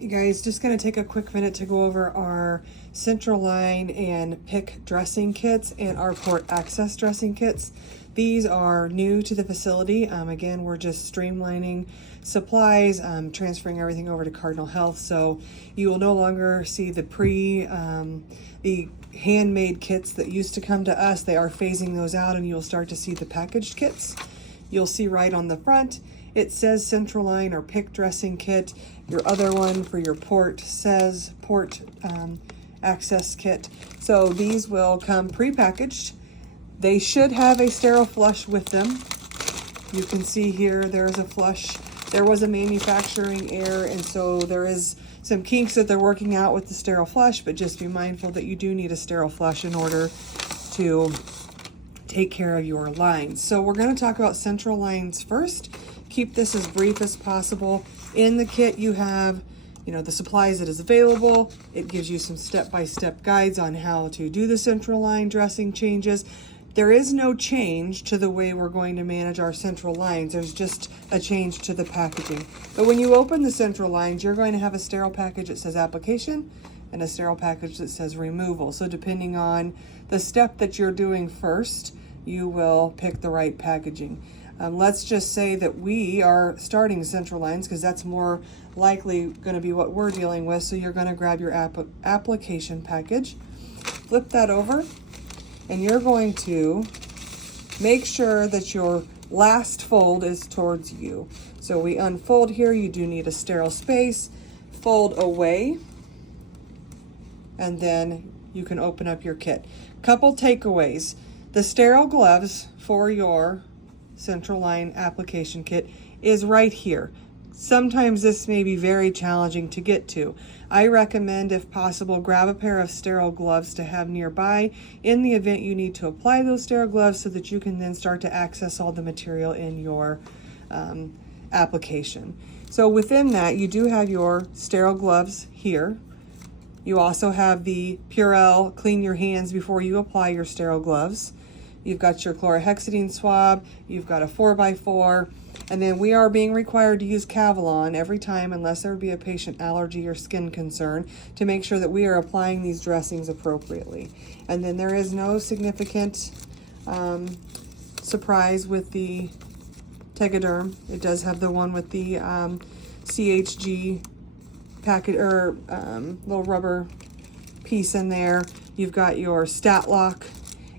Hey guys, just going to take a quick minute to go over our central line and PICC dressing kits and our port access dressing kits. These are new to the facility. Again, we're just streamlining supplies, transferring everything over to Cardinal Health. So you will no longer see the handmade kits that used to come to us. They are phasing those out, and you'll start to see the packaged kits. You'll see right on the front, it says central line or PICC dressing kit. Your other one for your port says port access kit. So these will come pre-packaged. They should have a sterile flush with them. You can see here there's a flush. There was a manufacturing error, and so there is some kinks that they're working out with the sterile flush, but just be mindful that you do need a sterile flush in order to take care of your lines. So we're going to talk about central lines first. Keep this as brief as possible. In the kit you have, the supplies that is available. It gives you some step-by-step guides on how to do the central line dressing changes. There is no change to the way we're going to manage our central lines. There's just a change to the packaging. But when you open the central lines, you're going to have a sterile package that says application and a sterile package that says removal. So depending on the step that you're doing first, you will pick the right packaging. Let's just say that we are starting central lines because that's more likely going to be what we're dealing with. So you're going to grab your application package, flip that over, and you're going to make sure that your last fold is towards you. So we unfold here. You do need a sterile space. Fold away, and then you can open up your kit. Couple takeaways. The sterile gloves for your central line application kit is right here. Sometimes this may be very challenging to get to. I recommend, if possible, grab a pair of sterile gloves to have nearby in the event you need to apply those sterile gloves so that you can then start to access all the material in your application. So within that, you do have your sterile gloves here. You also have the Purell clean your hands before you apply your sterile gloves. You've got your chlorhexidine swab, you've got a 4x4, and then we are being required to use Cavalon every time unless there would be a patient allergy or skin concern to make sure that we are applying these dressings appropriately. And then there is no significant surprise with the Tegaderm. It does have the one with the CHG packet or little rubber piece in there. You've got your stat lock,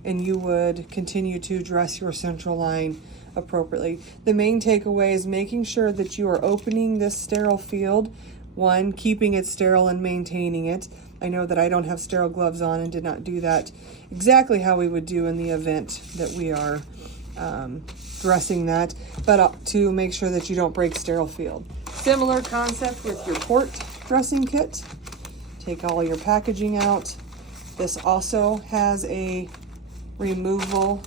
and you would continue to dress your central line appropriately. The main takeaway is making sure that you are opening this sterile field, one, keeping it sterile and maintaining it. I know that I don't have sterile gloves on and did not do that exactly how we would do in the event that we are dressing that, but to make sure that you don't break sterile field. Similar concept with your port dressing kit. Take all your packaging out. This also has a removal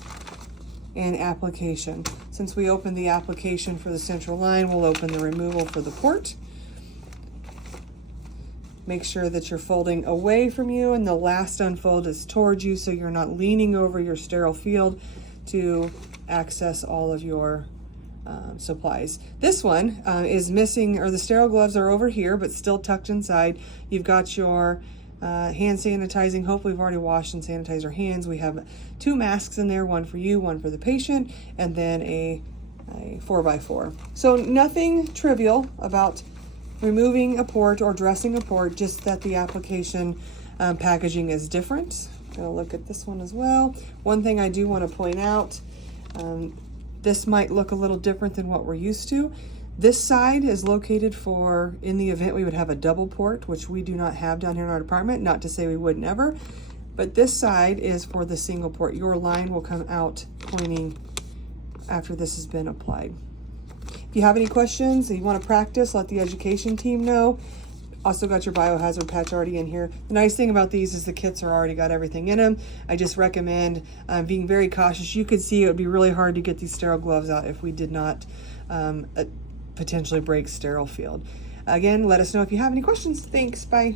and application. Since we opened the application for the central line, we'll open the removal for the port. Make sure that you're folding away from you and the last unfold is towards you so you're not leaning over your sterile field to access all of your supplies. This one is missing, or the sterile gloves are over here but still tucked inside. You've got your hand sanitizing. Hopefully we've already washed and sanitized our hands. We have 2 masks in there, one for you, one for the patient, and then a 4x4. So nothing trivial about removing a port or dressing a port, just that the application packaging is different. I'm gonna look at this one as well. One thing I do want to point out, this might look a little different than what we're used to. This side is located for, in the event we would have a double port, which we do not have down here in our department, not to say we would never, but this side is for the single port. Your line will come out pointing after this has been applied. If you have any questions, if you want to practice, let the education team know. Also got your biohazard patch already in here. The nice thing about these is the kits are already got everything in them. I just recommend being very cautious. You could see it would be really hard to get these sterile gloves out if we did not potentially break sterile field. Again, let us know if you have any questions. Thanks, bye.